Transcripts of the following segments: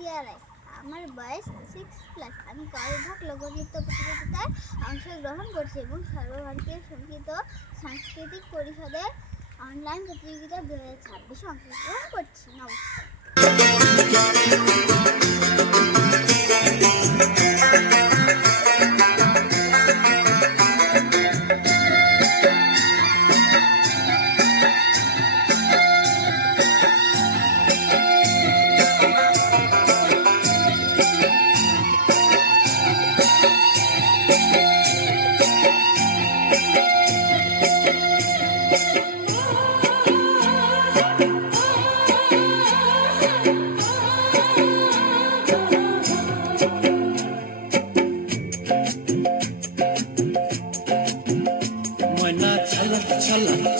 ইফতিয়া রায়। আমার বয়স 6+। আমি করভাগ লোকনৃত্য প্রতিযোগিতায় অংশগ্রহণ করছি এবং সর্বভারতীয় সঙ্গীত ও সাংস্কৃতিক পরিষদের অনলাইন প্রতিযোগিতা 2026 অংশগ্রহণ করছি। নমস্কার।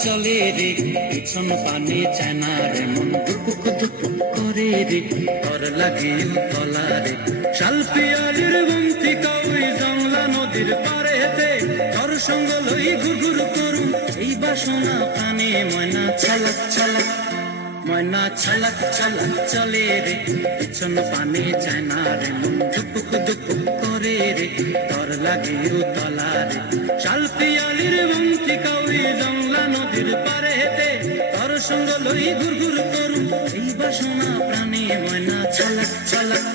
চলে রে পিছন পানে চায়না রে মন দুপুক দুপুক করে রে তর লাগে তলা রে শাল পিয়ালির বন্তি কাউরি জংলা নদীর পারেতে তর সঙ্গ লই ঘুরঘুর করুম এই বাসনা পানে ময়না ছালাক ছালাক ময়না ছালাক ছালাক চলে রে পিছন পানে চায়না রে মন দুপুক দুপুক করে রে তর লাগে তলা রে শাল পিয়ালির বন্তি কাউরি জংলা নদীর পারে হেতে তর সঙ্গ লই ঘুরঘুর করুম এই বাসনা প্রাণে ময়না ছালাক ছালাক।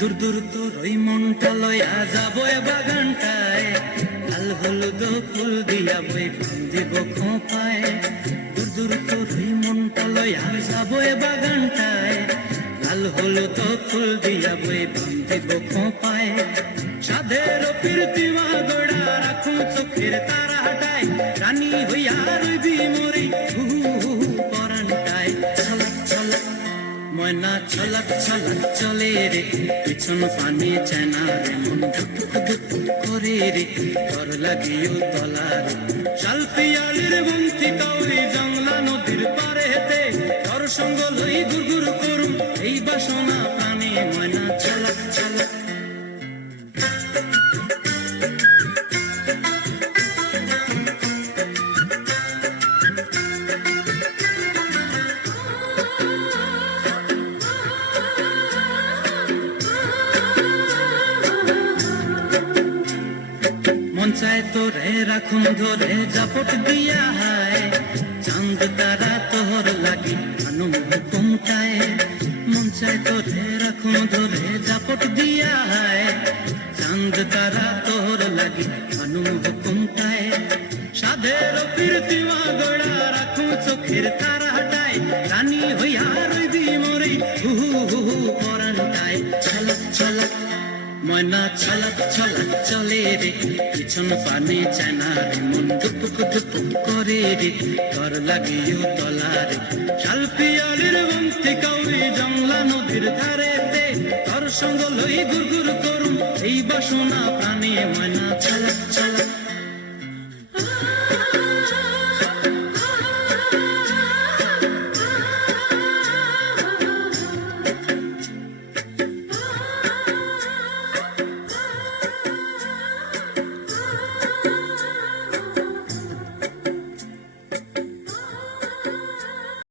দূর দূর তোর ওই মনটা লয়া যাবো বাগানটায় লাল হলুদ ফুল দিয়া বই বান্ধিব খোঁপায়। দূর দূর তোর ওই মনটা লয়া যাবো বাগানটায় লাল হলুদ ফুল দিয়া বই বান্ধিব খোঁপায়। সাধের প্রীতিমা গোড়া রাখুন চোখের তারা হাটায় রানী হইয়া রইবি মরে পরানটায় ছালাক ছালাক ময়না ছলাক ছলাক চলে রে পিছন পানে চায়না রে মন ধুপুক ধুপুক করে রে তর লাগিও তলা রে শাল পিয়ালির বন্তি কাউরি জংলা নদীর পারে হেতে তর সঙ্গ লই ঘুরঘুর করুম এই বাসনা প্রাণে ময়না ছলাক ছলাক। মন চায় তোরে রাখুন ধরে জাপট দিয়া হায় চাঁদ তারা তোর লাগি আনুম হুকুমটায়। মন চায় তোরে রাখুন ধরে জাপট দিয়া হায় চাঁদ তারা তোর লাগি আনুম হুকুমটায়। সাধের প্রীতিমা গোড়া রাখুন চোখের তারা হাটায় রানী হইয়া রইবি মরে পরানটায় ছলাক ছলাক ময়না ছলাক ছলাক চলে রে পিছন পানে চায়না রে মন দুপুক দুপুক করে রে তর লাগিও তলা রে শাল পিয়ালির বন্তি কাউরি জংলা নদীর ধারেতে তর সঙ্গ লই ঘুরঘুর করুম এই বাসনা প্রাণে ময়না